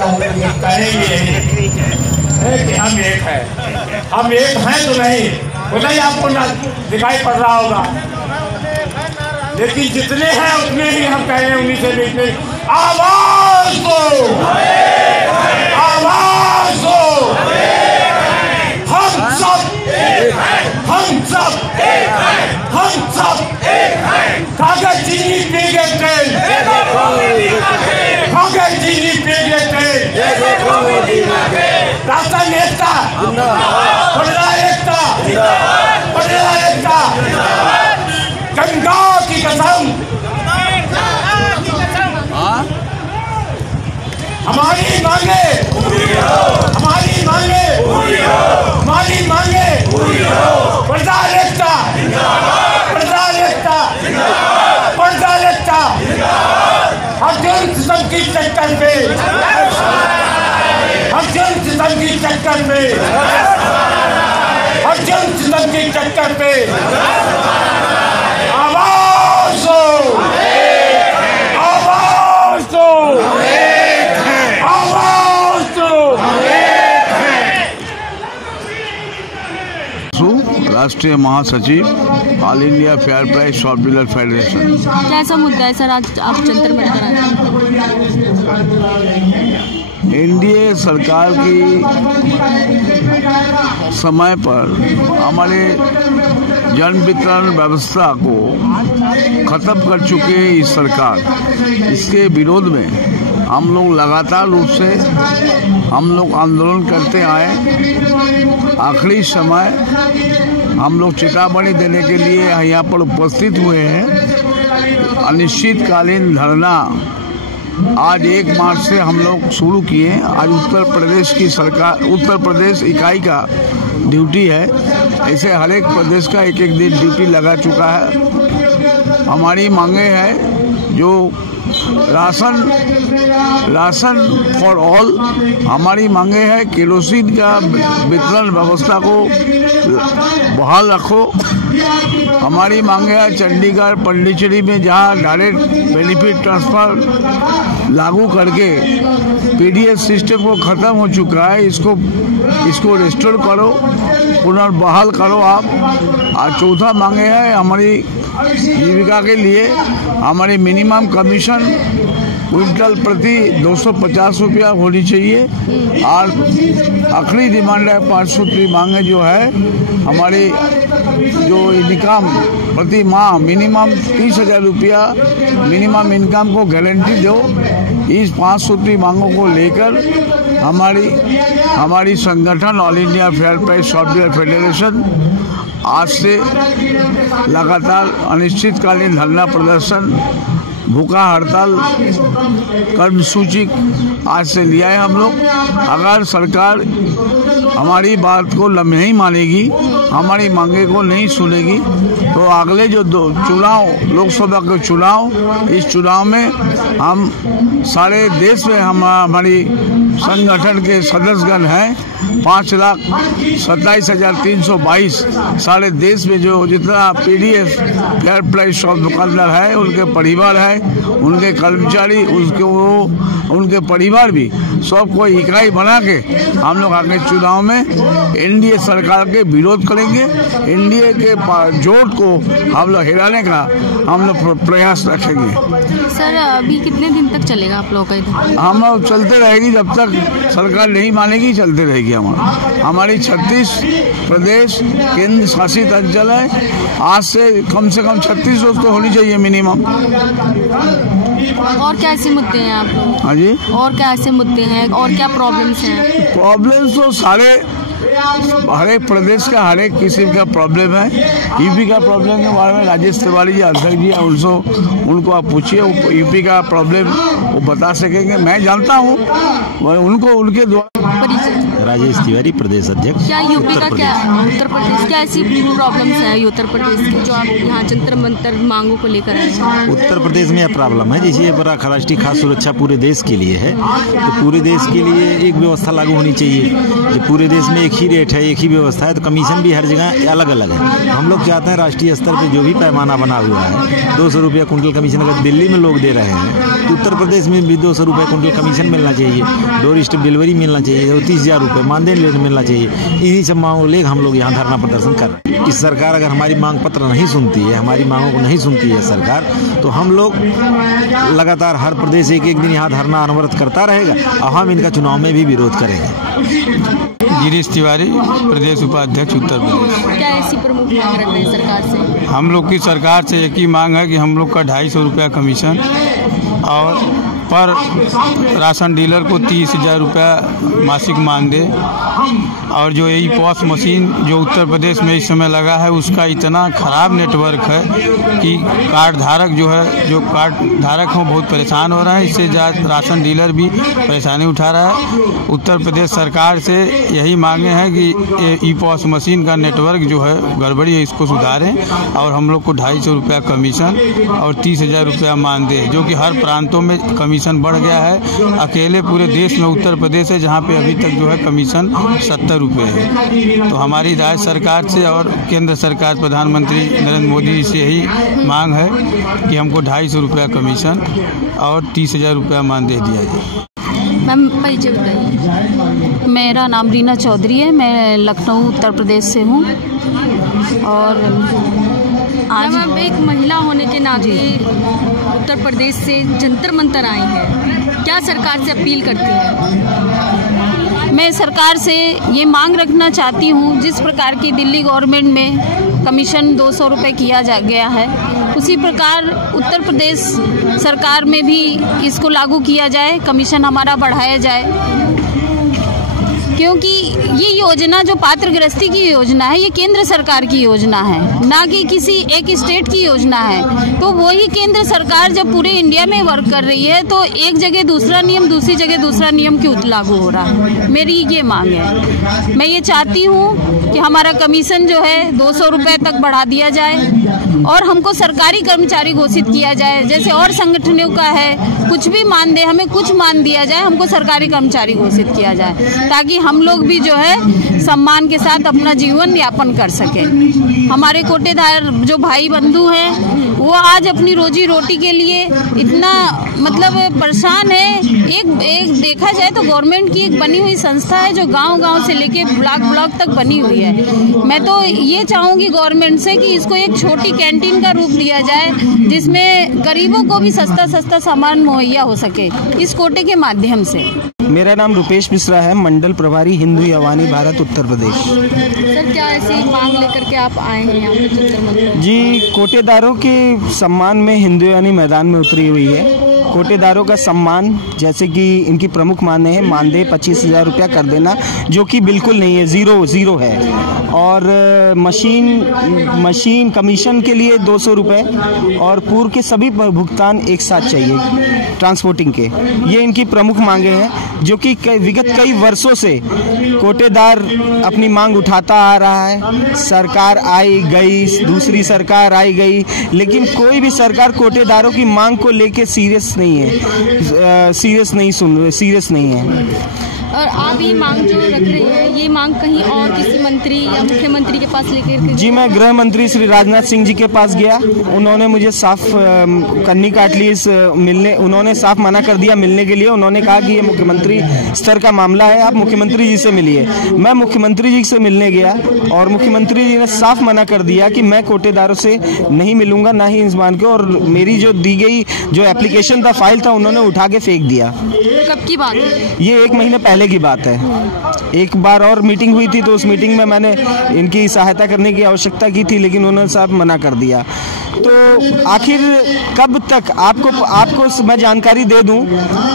कहेंगे कि हम एक हैं, हम एक हैं तो नहीं, वो नहीं आपको ना दिखाई पड़ रहा होगा, लेकिन जितने हैं उतने ही हम कह रहे हैं, उन्हीं से देखते आवाज दो, आवाज दो, हम सब हम सब हम सब कागज चीनी पीगे तेल, कागज चीनी पीगे तेल, राशन एकता, पटना एकता, पटना एकता, गंगा की कसम, हमारी मांगे हमारी मांगे हमारी मांगे पर्दा एकता, पर्दा एकता, पर्दा एकता, हर सिस्टम की चक्कर पे, हर सिस्टम की चक्कर पे, हर सिस्टम की चक्कर पे आवाज दो, आवाज दो, आवाज दो। राष्ट्रीय महासचिव all India fair price shop dealer federation. कैसा मुद्दा है सर, आज आप जंतर मंतर आए? एनडीए सरकार की समय पर हमारे जन वितरण व्यवस्था को खत्म कर चुके हैं इस सरकार। इसके विरोध में हम लोग लगातार रूप से हम लोग आंदोलन करते आए। आखिरी समय हम लोग चेतावनी देने के लिए यहाँ पर उपस्थित हुए हैं। अनिश्चितकालीन धरना आज 1 मार्च से हम लोग शुरू किए। आज उत्तर प्रदेश की सरकार, उत्तर प्रदेश इकाई का ड्यूटी है, ऐसे हर एक प्रदेश का एक एक दिन ड्यूटी लगा चुका है। हमारी मांगे हैं जो राशन फॉर ऑल, हमारी मांगे है केरोसिन का वितरण व्यवस्था को बहाल रखो। हमारी मांगे है चंडीगढ़ पांडिचेरी में जहां डायरेक्ट बेनिफिट ट्रांसफर लागू करके पीडीएस सिस्टम को खत्म हो चुका है, इसको रिस्टोर करो, पुनर्बहाल करो आप। और चौथा मांगे है हमारी जीविका के लिए हमारी मिनिमम कमीशन क्विंटल प्रति 250 रुपया होनी चाहिए। और आखिरी डिमांड है 5 सूत्री मांगे जो है हमारी जो इनकम प्रति माह मिनिमम 30,000 रुपया मिनिमम इनकम को गारंटी दो। इस 5 सूत्री मांगों को लेकर हमारी संगठन all India fair price shop dealer federation आज से लगातार अनिश्चितकालीन धरना प्रदर्शन, भूखा हड़ताल कर्मसूची आज से लिया है हम लोग। अगर सरकार हमारी बात को नहीं मानेगी, हमारी मांगे को नहीं सुनेगी, तो अगले जो चुनाव, लोकसभा के चुनाव, इस चुनाव में हम सारे देश में हमारी संगठन के सदस्यगण हैं 5,27,322 सारे देश में जो जितना पीडीएस फेयर प्राइस शॉप दुकानदार है, उनके परिवार है, उनके कर्मचारी, उनके परिवार भी सबको इकाई बना के हम लोग आगे चुनाव में एनडीए सरकार के विरोध करेंगे। एनडीए के जोट को हम लोग हिलाने का हम लोग प्रयास रखेंगे। सर अभी कितने दिन तक चलेगा आप लोग का इधर? हम लोग चलते रहेगी जब तक सरकार नहीं मानेगी, चलते रहेगी। हमारी 36 प्रदेश केंद्र शासित अंचल है, आज से कम 36 रोज तो होनी चाहिए मिनिमम। और क्या ऐसे मुद्दे हैं आप? हाँ जी, और क्या ऐसे मुद्दे हैं और क्या प्रॉब्लम्स हैं? प्रॉब्लम्स तो हर एक प्रदेश का हर एक किस्म का प्रॉब्लम है। यूपी का प्रॉब्लम के बारे में राजेश तिवारी जी अध्यक्ष जी हैं, उनको आप पूछिए, यूपी का प्रॉब्लम वो बता सकेंगे। मैं जानता हूँ, उनको उनके द्वारा परिचय। राजेश तिवारी, प्रदेश अध्यक्ष। क्या यूपी का क्या उत्तर प्रदेश क्या ऐसी प्रॉब्लम्स है उत्तर प्रदेश की जो आप यहाँ जंतर मंतर मांगों को लेकर आए हैं? उत्तर प्रदेश में यह प्रॉब्लम है, जैसे राष्ट्रीय खाद्य सुरक्षा पूरे देश के लिए है, तो पूरे देश के लिए एक व्यवस्था लागू होनी चाहिए। जब पूरे देश में एक ही रेट है, एक ही व्यवस्था है, तो कमीशन भी हर जगह अलग अलग है। हम लोग चाहते हैं राष्ट्रीय स्तर पर जो भी पैमाना बना हुआ है, 200 रुपया कुंटल कमीशन अगर दिल्ली में लोग दे रहे हैं, तो उत्तर प्रदेश में भी 200 रुपये कुंटल कमीशन मिलना चाहिए, डोर स्टेप डिलीवरी मिलना चाहिए, 30,000 रुपये मानदेय मिलना चाहिए। इन्हीं सब मांगों को लेकर हम लोग यहाँ धरना प्रदर्शन कर रहे हैं। इस सरकार अगर हमारी मांग पत्र नहीं सुनती है, हमारी मांगों को नहीं सुनती है सरकार, तो हम लोग लगातार हर प्रदेश एक दिन यहाँ धरना अनवरत करता रहेगा और हम इनका चुनाव में भी विरोध करेंगे। गिरीश तिवारी, प्रदेश उपाध्यक्ष, उत्तर प्रदेश। क्या ऐसी प्रमुख मांग रख रहे हैं सरकार से? हम लोग की सरकार से एक ही मांग है कि हम लोग का 250 रुपया कमीशन और पर राशन डीलर को 30,000 रुपया मासिक मानदेय, और जो यही पॉस मशीन जो उत्तर प्रदेश में इस समय लगा है उसका इतना खराब नेटवर्क है कि कार्ड धारक जो है, जो कार्ड धारक हों बहुत परेशान हो रहे हैं। इससे राशन डीलर भी परेशानी उठा रहा है। उत्तर प्रदेश सरकार से यही मांगे हैं कि ई पॉस मशीन का नेटवर्क जो है गड़बड़ी है, इसको सुधारें और हम लोग को 250 रुपया कमीशन और 30,000 रुपया मानदेय, जो कि हर प्रांतों में कमीशन बढ़ गया है। अकेले पूरे देश में उत्तर प्रदेश है जहाँ पे अभी तक जो है कमीशन 70 रुपये है। तो हमारी राज्य सरकार से और केंद्र सरकार प्रधानमंत्री नरेंद्र मोदी जी से यही मांग है कि हमको 250 रुपया कमीशन और 30,000 रुपया मानदेय दिया जाए। मैम परिचय बताइए। मेरा नाम रीना चौधरी है, मैं लखनऊ उत्तर प्रदेश से हूँ। और आज आप एक महिला होने के नाते उत्तर प्रदेश से जंतर मंतर आई हैं, क्या सरकार से अपील करती हैं? मैं सरकार से ये मांग रखना चाहती हूँ, जिस प्रकार की दिल्ली गवर्नमेंट में कमीशन 200 रुपये किया गया है, उसी प्रकार उत्तर प्रदेश सरकार में भी इसको लागू किया जाए, कमीशन हमारा बढ़ाया जाए। क्योंकि ये योजना जो पात्र गृहस्थी की योजना है, ये केंद्र सरकार की योजना है, ना कि किसी एक स्टेट की योजना है। तो वही केंद्र सरकार जब पूरे इंडिया में वर्क कर रही है, तो एक जगह दूसरा नियम, दूसरी जगह दूसरा नियम क्यों लागू हो रहा है? मेरी ये मांग है। मैं ये चाहती हूँ कि हमारा कमीशन जो है 200 रुपये तक बढ़ा दिया जाए और हमको सरकारी कर्मचारी घोषित किया जाए, जैसे और संगठनों का है। कुछ भी मान दे, हमें कुछ मान दिया जाए, हमको सरकारी कर्मचारी घोषित किया जाए, ताकि हम लोग भी जो है सम्मान के साथ अपना जीवन यापन कर सके। हमारे कोटेदार जो भाई बंधु हैं, वो आज अपनी रोजी रोटी के लिए इतना मतलब परेशान है। एक देखा जाए तो गवर्नमेंट की एक बनी हुई संस्था है जो गांव-गांव से लेके ब्लॉक तक बनी हुई है। मैं तो ये चाहूँगी गवर्नमेंट से कि इसको एक छोटी कैंटीन का रूप दिया जाए, जिसमें गरीबों को भी सस्ता सामान मुहैया हो सके इस कोटे के माध्यम से। मेरा नाम रुपेश मिश्रा है, मंडल प्रभारी हिंदू यवानी भारत उत्तर प्रदेश। सर, क्या ऐसी मांग लेकर के आप आए हैं यहाँ पे जंतर मंतर? जी, कोटेदारों के सम्मान में हिंदू यवानी मैदान में उतरी हुई है। कोटेदारों का सम्मान, जैसे कि इनकी प्रमुख मांगे हैं, मानदेय 25,000 रुपया कर देना, जो कि बिल्कुल नहीं है, जीरो है। और मशीन कमीशन के लिए 200 रुपये और पूर्व के सभी भुगतान एक साथ चाहिए ट्रांसपोर्टिंग के। ये इनकी प्रमुख मांगे हैं, जो कि विगत कई वर्षों से कोटेदार अपनी मांग उठाता आ रहा है। सरकार आई गई, दूसरी सरकार आई गई, लेकिन कोई भी सरकार कोटेदारों की मांग को लेके सीरियस नहीं है, सीरियस नहीं है। और आप ये मांग जो रख रहे हैं, ये मांग कहीं और किसी मंत्री या मुख्यमंत्री के पास लेकर? जी, मैं गृह मंत्री श्री राजनाथ सिंह जी के पास गया। उन्होंने मुझे साफ कन्नी काट ली मिलने, उन्होंने साफ मना कर दिया मिलने के लिए। उन्होंने कहा कि ये मुख्यमंत्री स्तर का मामला है, आप मुख्यमंत्री जी से मिलिए। मैं मुख्यमंत्री जी से मिलने गया और मुख्यमंत्री जी ने साफ मना कर दिया कि मैं कोटेदारों से नहीं मिलूंगा, ना ही इस मान के, और मेरी जो दी गई जो एप्लीकेशन था, फाइल था, उन्होंने उठा के फेंक दिया। कब की बात है? ये 1 महीने पहले की बात है। एक बार और मीटिंग हुई थी, तो उस मीटिंग में मैंने इनकी सहायता करने की आवश्यकता की थी, लेकिन उन्होंने साफ मना कर दिया। तो आखिर कब तक? आपको मैं जानकारी दे दूं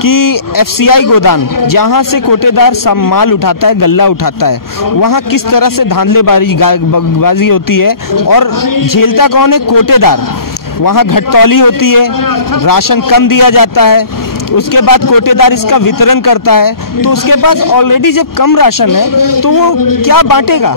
कि FCI गोदाम, जहां से कोटेदार माल उठाता है, गल्ला उठाता है, वहां किस तरह से धांधलेबाजी होती है और झेलता कौन है? कोटेदार। वहां घटतौली होती है, राशन कम दिया जाता है, उसके बाद कोटेदार इसका वितरण करता है, तो उसके पास ऑलरेडी जब कम राशन है तो वो क्या बांटेगा।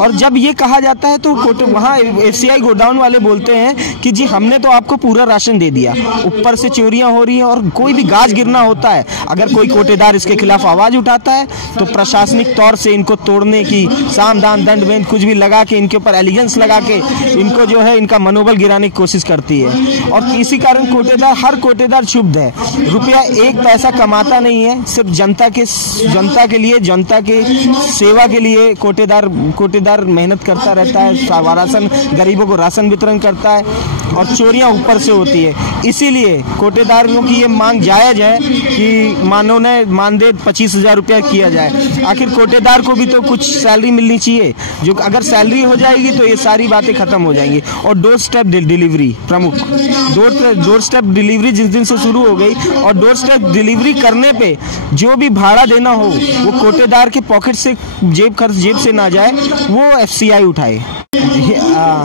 और जब ये कहा जाता है तो वहाँ FCI गोडाउन वाले बोलते हैं कि जी हमने तो आपको पूरा राशन दे दिया, ऊपर से चोरियां हो रही हैं और कोई भी गाज गिरना होता है, अगर कोई कोटेदार इसके खिलाफ आवाज उठाता है तो प्रशासनिक तौर से इनको तोड़ने की साम दाम दंड भेद कुछ भी लगा के इनके ऊपर एलिगेंस लगा के इनको जो है इनका मनोबल गिराने की कोशिश करती है। और इसी कारण हर कोटेदार क्षुब्ध है, रुपया एक पैसा कमाता नहीं है, सिर्फ जनता के लिए, जनता के सेवा के लिए कोटेदार मेहनत करता रहता है, राशन गरीबों को राशन वितरण करता है और चोरियां ऊपर से होती है। इसीलिए कोटेदारों की ये मांग जायज है कि मानदेय 25,000 रुपया किया जाए। आखिर कोटेदार को भी तो कुछ सैलरी मिलनी चाहिए, जो अगर सैलरी हो जाएगी तो ये सारी बातें खत्म हो जाएंगी। और डोर स्टेप डिलीवरी प्रमुख, डोर स्टेप डिलीवरी जिस दिन से शुरू हो गई और डोर स्टेप डिलीवरी करने पे जो भी भाड़ा देना हो वो कोटेदार के पॉकेट से जेब से ना जाए, वो FCI उठाए।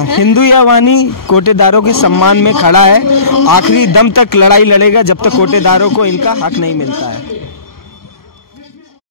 हिंदू या वानी कोटेदारों के सम्मान में खड़ा है, आखिरी दम तक लड़ाई लड़ेगा जब तक कोटेदारों को इनका हक नहीं मिलता है।